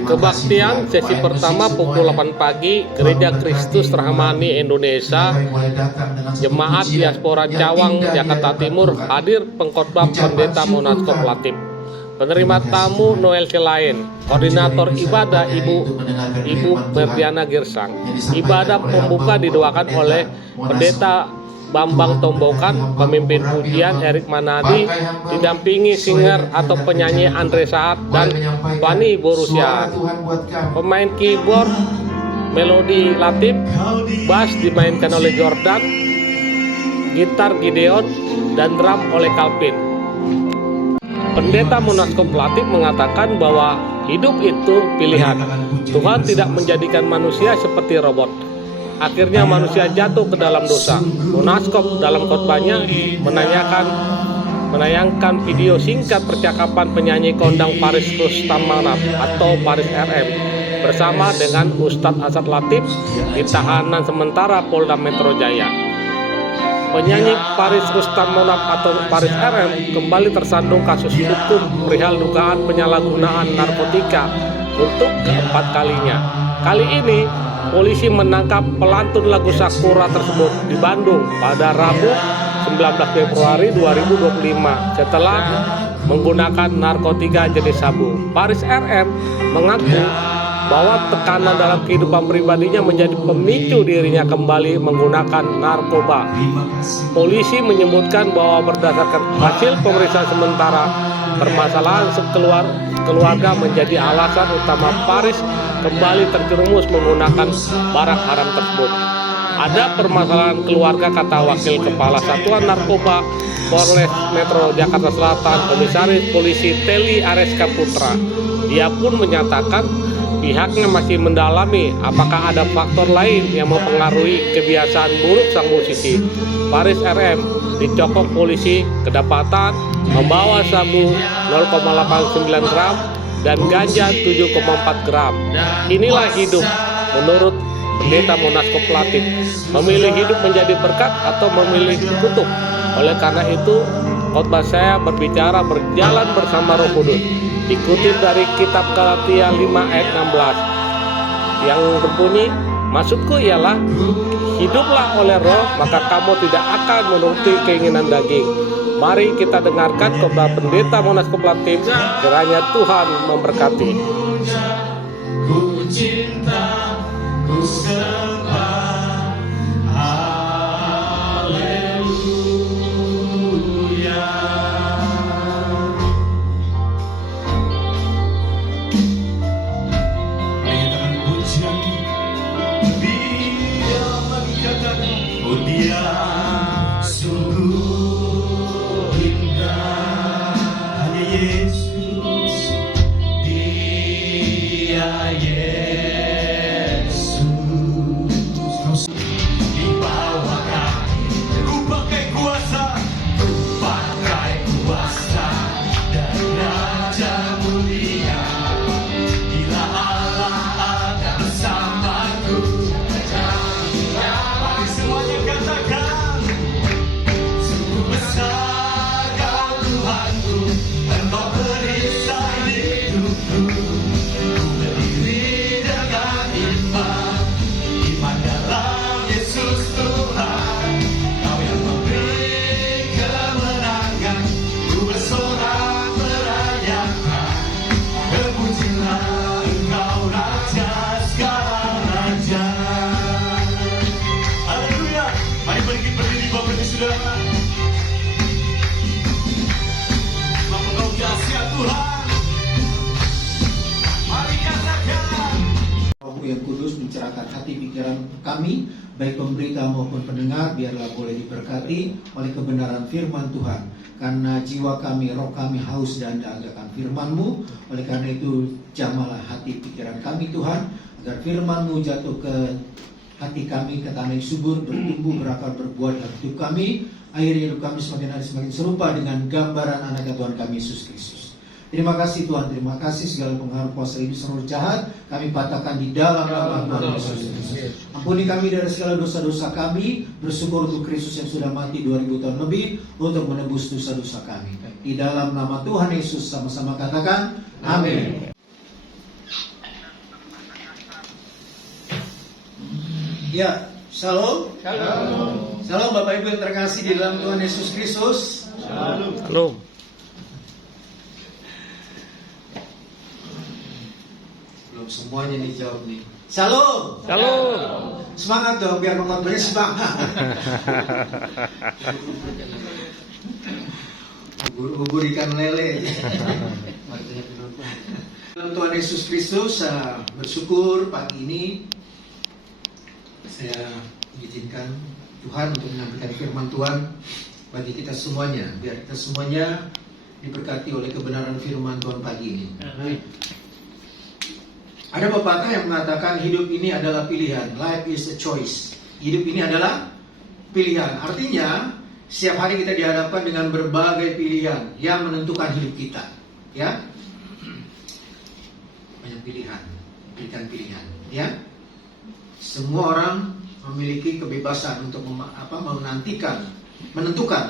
Kebaktian sesi pertama pukul 8 pagi Gereja Kristus Rahmani Indonesia Jemaat Diaspora Cawang Jakarta Timur hadir pengkhotbah Pendeta Monaskop Latif. Penerima tamu Noel Selain, Koordinator Ibadah Ibu Berdiana Girsang. Ibadah pembuka didoakan oleh Pendeta Bambang Tombokan, pemimpin pujian Erik Manadi, didampingi singer atau penyanyi Andre Saat dan Fani Borusian. Pemain keyboard Melody Latif, bass dimainkan oleh Jordan, gitar Gideon, dan drum oleh Calvin. Pendeta Monaskop Latif mengatakan bahwa hidup itu pilihan. Tuhan tidak menjadikan manusia seperti robot. Akhirnya manusia jatuh ke dalam dosa. Monaskop dalam khotbahnya menayangkan video singkat percakapan penyanyi kondang Paris Rustamanap atau Paris RM bersama dengan Ustadz Asad Latif di tahanan sementara Polda Metro Jaya. Penyanyi Paris Rustamanap atau Paris RM kembali tersandung kasus hukum perihal dugaan penyalahgunaan narkotika untuk keempat kalinya. Kali ini polisi menangkap pelantun lagu Sakura tersebut di Bandung pada Rabu 19 Februari 2025 setelah menggunakan narkotika jenis sabu. Paris RM mengaku bahwa tekanan dalam kehidupan pribadinya menjadi pemicu dirinya kembali menggunakan narkoba. Polisi menyebutkan bahwa berdasarkan hasil pemeriksaan sementara, permasalahan keluarga menjadi alasan utama Paris kembali terjerumus menggunakan barang haram tersebut. Ada permasalahan keluarga, kata Wakil Kepala Satuan Narkoba Polres Metro Jakarta Selatan, Komisaris Polisi Teli Areska Putra. Dia pun menyatakan pihaknya masih mendalami apakah ada faktor lain yang mempengaruhi kebiasaan buruk sang musisi. Paris RM dicokok polisi kedapatan membawa sabu 0,89 gram dan ganja 7,4 gram. Inilah hidup menurut Pendeta Monaskop Latif. Memilih hidup menjadi berkat atau memilih kutuk. Oleh karena itu, khotbah saya berbicara berjalan bersama Roh Kudus. Dikutip dari kitab Galatia 5 ayat 16 yang berbunyi, maksudku ialah hiduplah oleh Roh, maka kamu tidak akan menuruti keinginan daging. Mari kita dengarkan khotbah Pendeta Monaskop Latif. Kiranya Tuhan memberkati. Ku cinta, ku sembah, haleluya. Ayatkan pujian, dia mengingatkan, oh dia sungguh indah, hanya Yesus, dia Yesus. Di bawah kaki, ku pakai kuasa dari Raja Mulia. Bila Allah ada bersamaku, mari semuanya katakan, sungguh besar Kau Tuhanku, Engkau perisai hidupku. Ku berdiri dengan iman dalam Yesus Tuhan. Kau yang memberi kemenangan, ku bersorak merayakan. Terpujilah Engkau Raja segala raja. Haleluya. Mari bangkit berdiri Bapak Ibu Saudara. Selamat Engkau dahsyat Tuhan. Mari katakan. Roh yang kudus mencerahkan hati pikiran kami, baik pemberita maupun pendengar, biarlah boleh diberkati oleh kebenaran firman Tuhan. Karena jiwa kami, roh kami haus dan dahaga akan firman-Mu. Oleh karena itu, jamahlah hati pikiran kami Tuhan, agar firman-Mu jatuh ke hati kami, ke tanah yang subur, bertumbuh, berakar, berbuah dalam hidup kami. Akhirnya hidup kami semakin hari semakin serupa dengan gambaran anak Tuhan kami Yesus Kristus. Terima kasih Tuhan, terima kasih segala pengaruh kuasa ini seluruh jahat kami patahkan di dalam nama Tuhan Yesus Kristus. Ampuni kami dari segala dosa-dosa kami, bersyukur untuk Kristus yang sudah mati 2000 tahun lebih untuk menebus dosa-dosa kami. Di dalam nama Tuhan Yesus sama-sama katakan, amin. Ya, shalom. Shalom. Shalom Bapak Ibu yang terkasih di dalam Tuhan Yesus Kristus. Halo. Belum semuanya dijawab nih. Shalom. Shalom. Semangat dong biar penontonnya semangat. Bubur ikan lele. Dalam Tuhan Yesus Kristus, saya bersyukur pagi ini saya mengizinkan Tuhan untuk menyampaikan firman Tuhan bagi kita semuanya, biar kita semuanya diberkati oleh kebenaran firman Tuhan pagi ini. Ada pepatah yang mengatakan hidup ini adalah pilihan. Life is a choice. Hidup ini adalah pilihan. Artinya setiap hari kita dihadapkan dengan berbagai pilihan yang menentukan hidup kita. Ya, banyak pilihan, pilihan. Ya, semua orang memiliki kebebasan untuk menentukan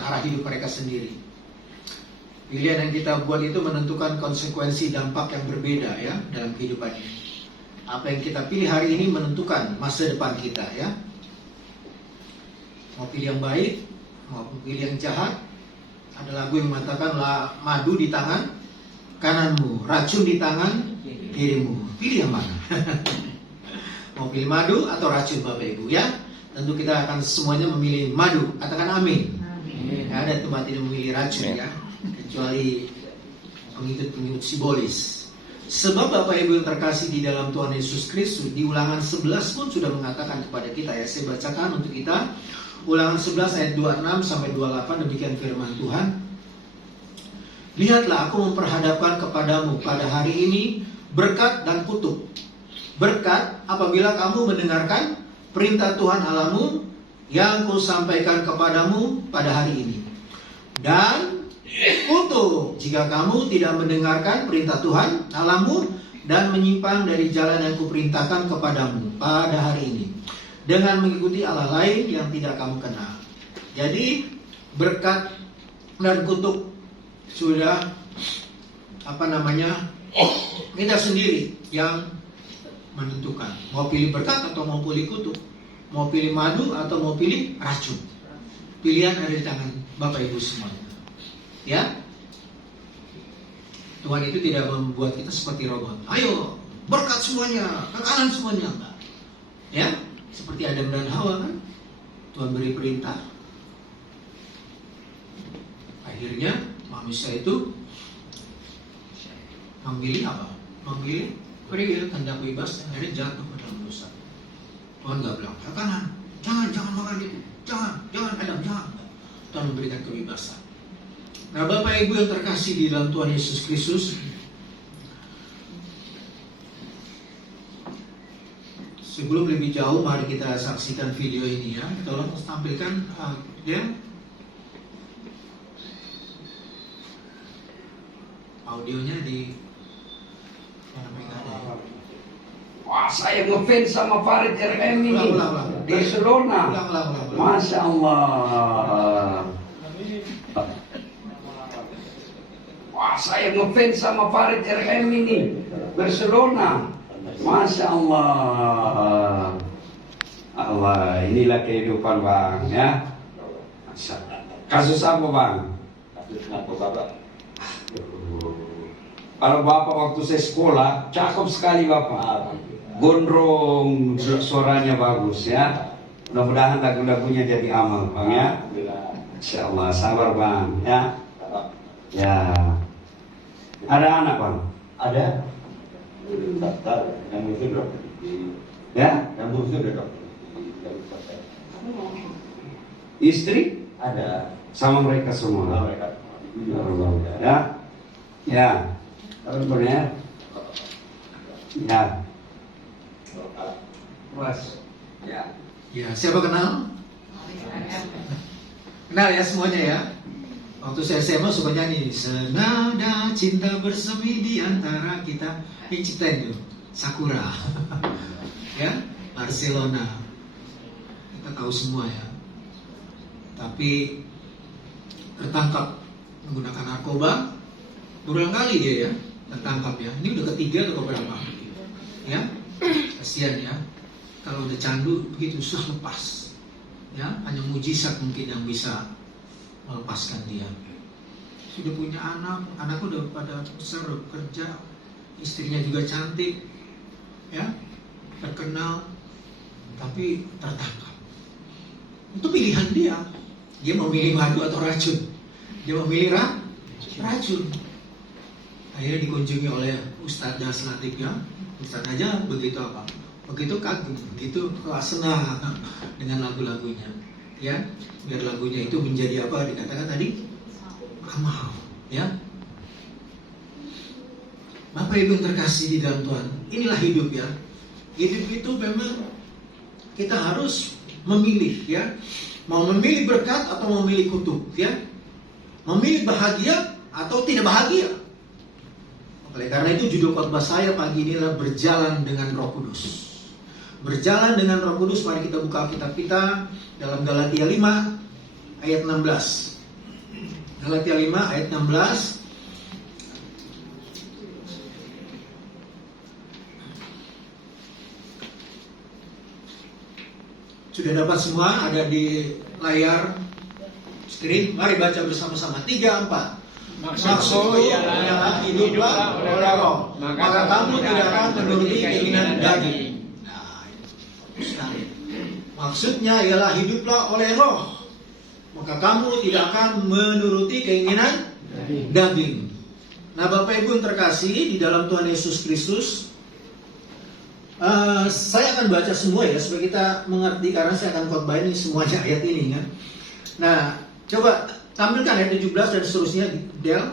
arah hidup mereka sendiri. Pilihan yang kita buat itu menentukan konsekuensi dampak yang berbeda ya dalam kehidupan ini. Apa yang kita pilih hari ini menentukan masa depan kita ya. Mau pilih yang baik, mau pilih yang jahat. Ada lagu yang mengatakan madu di tangan kananmu, racun di tangan kirimu. Pilih yang mana? Mau pilih madu atau racun Bapak Ibu ya? Tentu kita akan semuanya memilih madu. Katakan amin. Ada tempat tidak memilih racun ya, kecuali pengikut-pengikut simbolis. Sebab Bapak Ibu yang terkasih di dalam Tuhan Yesus Kristus, di Ulangan 11 pun sudah mengatakan kepada kita ya. Saya bacakan untuk kita Ulangan 11 ayat 26 sampai 28, demikian firman Tuhan. Lihatlah aku memperhadapkan kepadamu pada hari ini berkat dan kutuk. Berkat apabila kamu mendengarkan perintah Tuhan Allahmu yang kusampaikan kepadamu pada hari ini. Dan kutuk jika kamu tidak mendengarkan perintah Tuhan Allahmu dan menyimpang dari jalan yang kuperintahkan kepadamu pada hari ini, dengan mengikuti Allah lain yang tidak kamu kenal. Jadi berkat dan kutuk sudah kita sendiri yang menentukan mau pilih berkat atau mau pilih kutuk, mau pilih madu atau mau pilih racun. Pilihan ada di tangan Bapak Ibu semuanya. Ya, Tuhan itu tidak membuat kita seperti robot. Ayo berkat semuanya, ke kanan semuanya, enggak. Ya, seperti Adam dan Hawa kan, Tuhan beri perintah. Akhirnya manusia itu memilih apa? Memilih free will, kehendak bebas, akhirnya jatuh ke dalam dosa. Tuhan nggak bilang ke kanan, jangan makan itu, jangan Adam, jangan. Tuhan memberikan kebebasan. Nah Bapak Ibu yang terkasih di dalam Tuhan Yesus Kristus, sebelum lebih jauh mari kita saksikan video ini ya. Tolong tampilkan audionya di Wah, saya ngefans sama Farid RM ini Ulang. di Barcelona. Ulang. Masya Allah. Wah, saya ngefans sama Farid RM ini Barcelona. Masya Allah. Allah, inilah kehidupan Bang ya. Kasus apa Bang? Kasus narkoba. Kalau Bapak waktu saya sekolah, cakep sekali Bapak. Gondrong, suaranya bagus ya. Mudah-mudahan lagu-lagunya jadi amal Bang ya. Insya Allah, sabar Bang ya. Ya. Ada anak Bang? Ada. Yang itu dok. Ya? Yang itu dok. Istri? Ada. Sama mereka semua. Mereka. Ya. Ya. Apa benar? Ya. Was. Ya. Ya, siapa kenal? Kenal ya semuanya ya. Waktu saya SMA suka nyanyi senada cinta bersemi di antara kita. Ini ciptain tuh Sakura. Ya, Barcelona. Kita tahu semua ya. Tapi tertangkap menggunakan narkoba. Berulang kali dia ya tertangkap ya. Ini udah ketiga atau keberapa? Ya, kasihan ya. Kalau udah candu begitu susah lepas. Ya, hanya mujizat mungkin yang bisa melepaskan dia. Sudah punya anak, anakku udah pada besar, udah kerja, istrinya juga cantik, ya, terkenal, tapi tertangkap. Itu pilihan dia. Dia memilih madu atau racun. Dia memilih racun. Akhirnya dikunjungi oleh Ustadz Das Latif, ya. Ustadz aja begitu apa? Begitu kagum, begitu senang dengan lagu-lagunya, ya. Biar lagunya itu menjadi apa dikatakan tadi? Amal, ya. Bapak Ibu yang terkasih di dalam Tuhan, inilah hidup, ya. Hidup itu memang kita harus memilih, ya. Mau memilih berkat atau memilih kutuk, ya. Memilih bahagia atau tidak bahagia. Oleh karena itu judul khotbah saya pagi ini adalah berjalan dengan Roh Kudus. Berjalan dengan Roh Kudus. Mari kita buka Alkitab kita dalam Galatia 5 ayat 16. Galatia 5 ayat 16. Sudah dapat semua, ada di layar screen. Mari baca bersama-sama. 3, 4. Maksudku ialah hiduplah oleh Roh, maka kamu tidak akan menuruti keinginan daging. Nah, itu sekali. Maksudnya ialah hiduplah oleh Roh, maka kamu tidak akan menuruti keinginan daging. Nah, Bapak Ibu yang terkasih di dalam Tuhan Yesus Kristus, saya akan baca semua ya supaya kita mengerti, karena saya akan khotbah ini semuanya ayat ini, ya. Nah, coba tampilkan ayat 17 dan seterusnya, Del,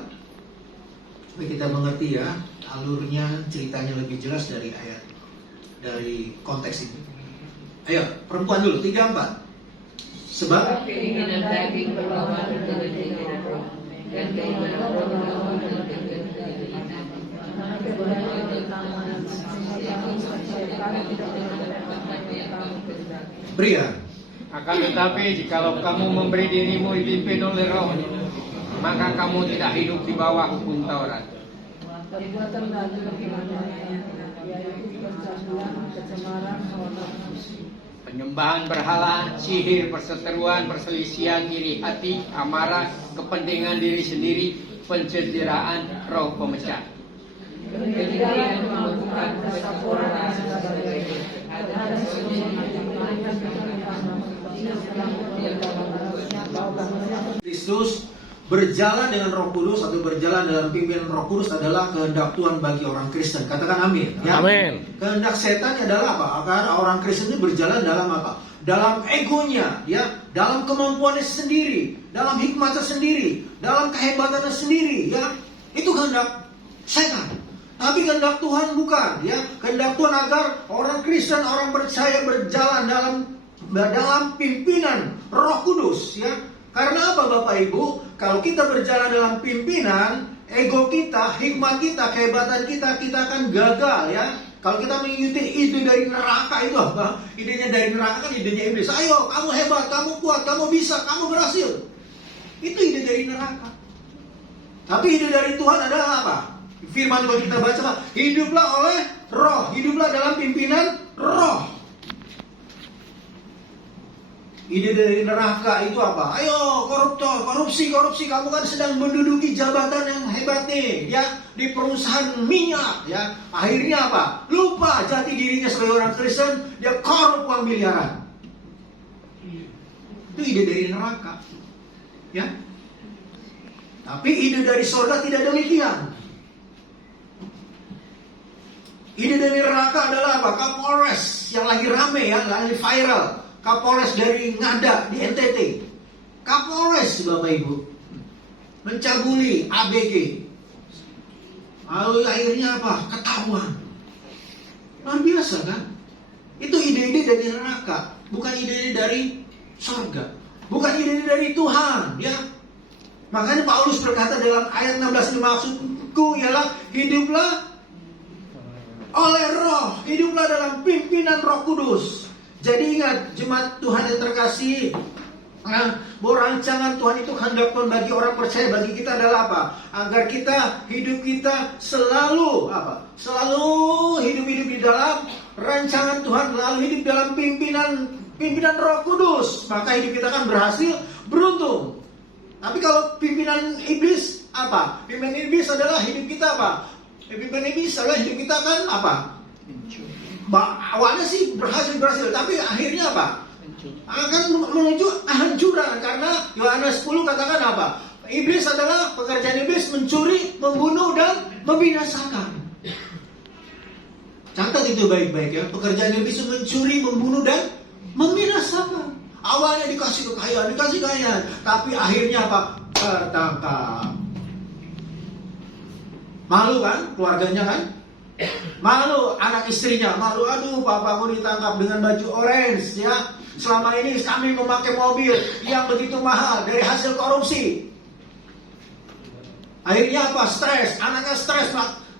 supaya kita mengerti, ya, alurnya, ceritanya lebih jelas dari ayat, dari konteks ini. Ayo, perempuan dulu, 3, 4. Sebab keinginan daging berlawan dengan keinginan roh, dan keinginan roh berlawan dengan keinginan daging. Pria. Akan tetapi jikalau kamu memberi dirimu dipimpin oleh Roh, maka kamu tidak hidup di bawah hukum Taurat. Perbuatan daging yaitu percabulan, kecemaran, hawa nafsu, Penyembahan berhala, sihir, perseteruan, perselisihan, iri hati, amarah, kepentingan diri sendiri, pencederaan, roh pemecah. kegiatan melakukan persapuran dan sebagainya. Ada Kristus berjalan dengan Roh Kudus atau berjalan dalam pimpinan Roh Kudus adalah kehendak Tuhan bagi orang Kristen. Katakan amin. Ya? Amin. Kehendak setan adalah apa? Agar orang Kristen itu berjalan dalam apa? Dalam egonya, ya, dalam kemampuannya sendiri, dalam hikmatnya sendiri, dalam kehebatannya sendiri, ya. Itu kehendak setan. Tapi kehendak Tuhan bukan, ya. Kehendak Tuhan agar orang Kristen, orang percaya berjalan dalam pimpinan Roh Kudus, ya. Karena apa Bapak Ibu? Kalau kita berjalan dalam pimpinan, ego kita, hikmat kita, kehebatan kita akan gagal, ya. Kalau kita mengikuti ide dari neraka itu apa? Idenya dari neraka kan idenya iblis. Ayo, kamu hebat, kamu kuat, kamu bisa, kamu berhasil. Itu ide dari neraka. Tapi ide dari Tuhan adalah apa? Firman kalau kita baca, hiduplah oleh Roh, hiduplah dalam pimpinan Roh. Ide dari neraka itu apa? Ayo koruptor, korupsi, kamu kan sedang menduduki jabatan yang hebat nih, ya, di perusahaan minyak, ya. Akhirnya apa? Lupa jati dirinya sebagai orang Kristen, dia korup uang miliaran. Itu ide dari neraka, ya. Tapi ide dari surga tidak demikian. Ide dari neraka adalah apa? Kapolres yang lagi rame, ya, lagi viral. Kapolres dari Ngada di NTT. Kapolres Bapak Ibu mencabuli ABG. Lalu akhirnya apa? Ketahuan. Luar biasa kan? Itu ide-ide dari neraka, bukan ide-ide dari surga, bukan ide-ide dari Tuhan, ya. Makanya Paulus berkata dalam ayat 16, maksudku ialah hiduplah oleh Roh, hiduplah dalam pimpinan Roh Kudus. Jadi ingat jemaat Tuhan yang terkasih, bahwa rancangan Tuhan itu kehendak Tuhan bagi orang percaya, bagi kita adalah apa? Agar hidup kita selalu apa? Selalu hidup di dalam rancangan Tuhan, lalu hidup dalam pimpinan Roh Kudus, maka hidup kita akan berhasil, beruntung. Tapi kalau pimpinan iblis apa? Pimpinan iblis adalah hidup kita apa? Pimpinan iblis adalah hidup kita kan apa? Awalnya sih berhasil, tapi akhirnya apa? Akan menuju kehancuran, karena Yohanes 10 katakan apa? Iblis adalah, pekerjaan iblis mencuri, membunuh, dan membinasakan. Catat itu baik-baik ya. Pekerjaan iblis itu mencuri, membunuh, dan membinasakan. Awalnya dikasih kekayaan, tapi akhirnya apa? Tertangkap. Malu kan keluarganya kan? Malu anak istrinya, malu, aduh papaku ditangkap dengan baju orange ya. Selama ini kami memakai mobil yang begitu mahal dari hasil korupsi. Akhirnya apa? Stres, anaknya stres,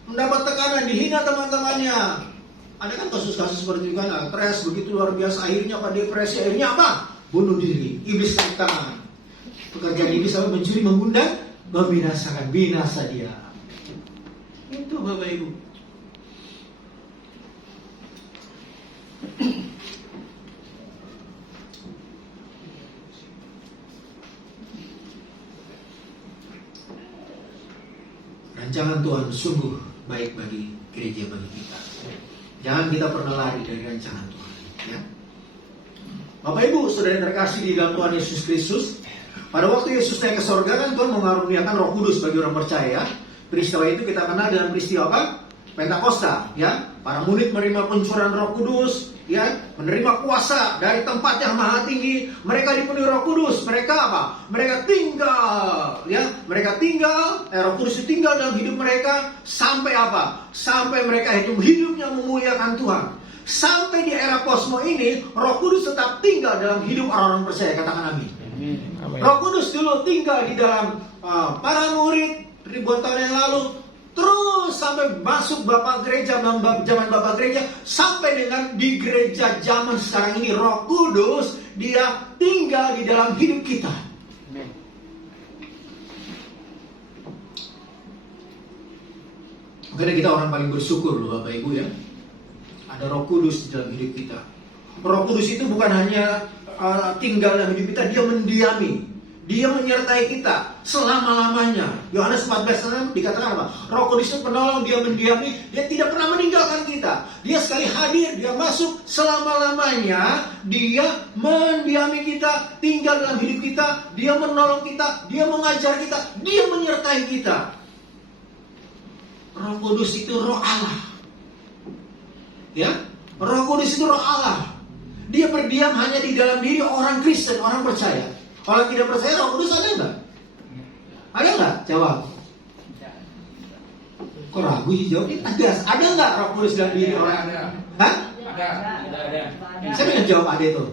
mendapat tekanan, dihina teman-temannya. Ada kan kasus-kasus seperti itu kan, stres begitu luar biasa, akhirnya apa? Depresi, akhirnya apa? Bunuh diri. Iblis tangan. Pekerjaan iblis apa? Mencuri, membunuh, membinasakan, binasa dia. Itu Bapak Ibu. Rancangan Tuhan sungguh baik bagi gereja, bagi kita. Jangan kita pernah lari dari rancangan Tuhan ya. Bapak Ibu, saudara yang terkasih di dalam Tuhan Yesus Kristus, pada waktu Yesus naik ke sorga kan Tuhan mengaruniakan Roh Kudus bagi orang percaya. Peristiwa itu kita kenal dengan peristiwa apa? Pentakosta ya. Para murid menerima pencurahan Roh Kudus ya, menerima kuasa dari tempat yang maha tinggi. Mereka dipenuhi Roh Kudus. Mereka apa? Mereka tinggal ya. Mereka tinggal, Roh Kudus itu tinggal dalam hidup mereka sampai apa? Sampai mereka hidupnya memuliakan Tuhan. Sampai di era posmo ini Roh Kudus tetap tinggal dalam hidup orang-orang percaya. Katakan amin. Roh Kudus dulu tinggal di dalam para murid ribuan tahun yang lalu, terus sampai masuk Bapak Gereja, zaman Bapak Gereja, sampai dengan di gereja zaman sekarang ini Roh Kudus dia tinggal di dalam hidup kita. Makanya kita orang paling bersyukur loh Bapak Ibu ya, ada Roh Kudus di dalam hidup kita. Roh Kudus itu bukan hanya tinggal dalam hidup kita, dia mendiami. Dia menyertai kita selama-lamanya. Yohanes 14:6 dikatakan apa? Roh Kudus itu penolong, dia mendiami, dia tidak pernah meninggalkan kita. Dia sekali hadir, dia masuk selama-lamanya, dia mendiami kita, tinggal dalam hidup kita, dia menolong kita, dia mengajar kita, dia menyertai kita. Roh Kudus itu Roh Allah. Ya, Roh Kudus itu Roh Allah. Dia berdiam hanya di dalam diri orang Kristen, orang percaya. Orang tidak percaya Roh Kudus ada enggak? Ada enggak? Jawab. Kok ragu sih jawabnya? Ada enggak Roh Kudus dalam diri orang? Hah? Ada. Saya ingin jawab ada itu.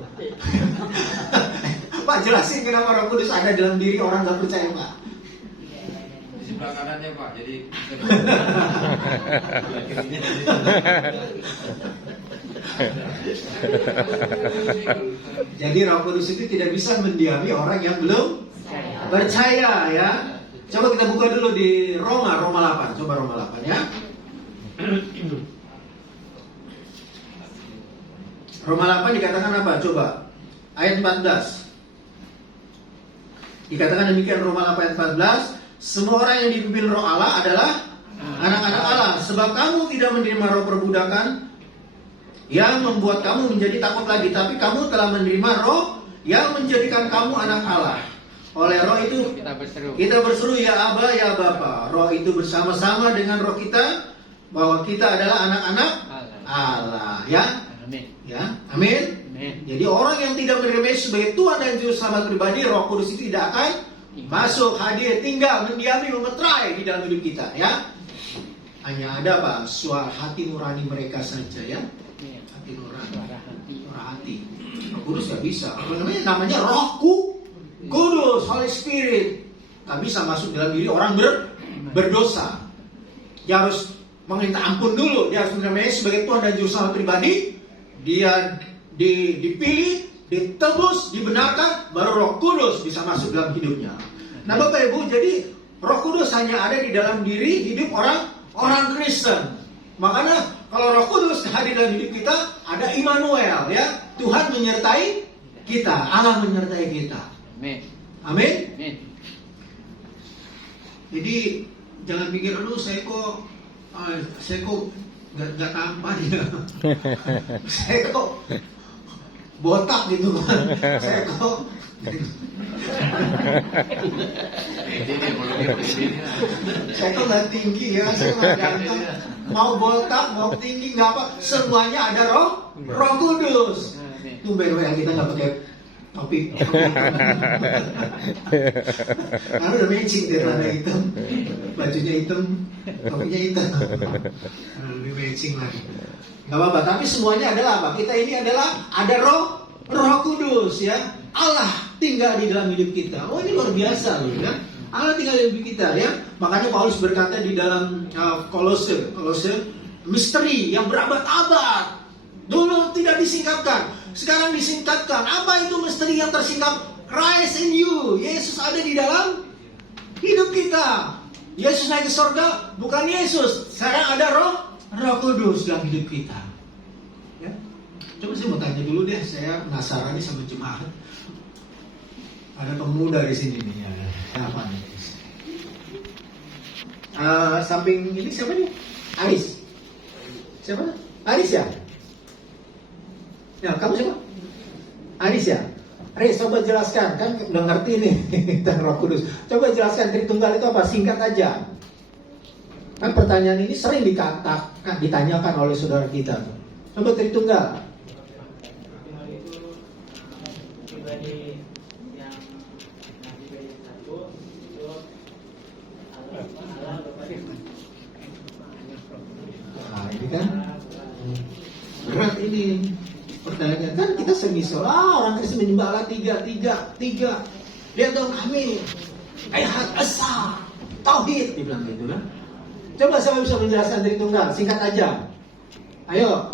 Pak jelasin kenapa Roh Kudus ada dalam diri orang nggak percaya Pak. Di sebelah kanannya Pak, jadi Jadi Roh Kudus itu tidak bisa mendiami orang yang belum percaya ya. Coba kita buka dulu di Roma 8. Coba Roma 8 ya. Roma 8 dikatakan apa? Coba ayat 14. Dikatakan demikian Roma 8 ayat 14. Semua orang yang dipimpin Roh Allah adalah anak-anak Allah. Sebab kamu tidak menerima roh perbudakan yang membuat kamu menjadi takut lagi, tapi kamu telah menerima Roh yang menjadikan kamu anak Allah. Oleh Roh itu kita berseru ya Aba, ya Bapa. Roh itu bersama-sama dengan Roh kita bahwa kita adalah anak-anak Allah. Ya, ya, amin. Jadi orang yang tidak menerima Yesus sebagai Tuhan dan Juru Selamat pribadi, Roh Kudus itu tidak akan masuk, hadir, tinggal, mendiami, memeterai di dalam hidup kita. Ya, hanya ada apa? Suara hati nurani mereka saja ya. Hati nurani, suara hati. Roh Kudus nggak bisa. Apa namanya? Namanya Roh Kudus, Holy Spirit. Nggak bisa masuk dalam diri orang berdosa. Dia harus meminta ampun dulu. Dia harus menerima Yesus sebagai Tuhan dan Juru Selamat pribadi. Dia dipilih, ditebus, dibenarkan, baru Roh Kudus bisa masuk dalam hidupnya. Nah Bapak Ibu, jadi Roh Kudus hanya ada di dalam diri hidup orang Kristen. Makanya kalau Roh Kudus hadir dalam hidup kita, ada Immanuel ya. Tuhan menyertai kita, Allah menyertai kita. Amin. Amin. Amin. Jadi jangan pikir aduh saya kok nggak tampan ya. Saya kok botak gitu kan. Saya kok saya kok nggak tinggi ya, saya nggak ganteng. Mau botak, mau tinggi nggak apa, semuanya ada Roh Kudus. Tumben yang kita nggak pakai topi. Karena udah matching dia celana hitam, bajunya hitam, topinya hitam. Lebih matching lagi. Gak apa-apa, tapi semuanya adalah apa? Kita ini adalah ada Roh Kudus ya. Allah tinggal di dalam hidup kita. Oh ini luar biasa loh ya. Allah tinggal di hidup kita ya. Makanya Paulus berkata di dalam Kolose, misteri yang berabad-abad. Dulu tidak disingkapkan, sekarang disingkapkan. Apa itu misteri yang tersingkap? Christ in you. Yesus ada di dalam hidup kita. Yesus naik ke surga, bukan Yesus. Sekarang ada Roh Kudus dalam hidup kita. Ya. Coba saya mau tanya dulu deh, saya penasaran nih sama jemaat. Ada pemuda di sini nih. Ya. Siapa nih? Samping ini siapa nih? Aris. Siapa? Aris ya? Ya, kamu siapa? Aris ya? Aris, coba jelaskan. Kan udah ngerti nih tentang Roh Kudus. Coba jelaskan Tritunggal itu apa? Singkat aja. Kan pertanyaan ini sering ditanyakan oleh saudara kita. Coba Tritunggal. Nah, ini kan berat ini pertanyaan. Kan kita semisal, orang Kristen menyembah Allah tiga. Lihat dong kami, Ehad Esa, Tauhid, dibilang gitu kan. Coba saya bisa menjelaskan Tritunggal, singkat aja. Ayo.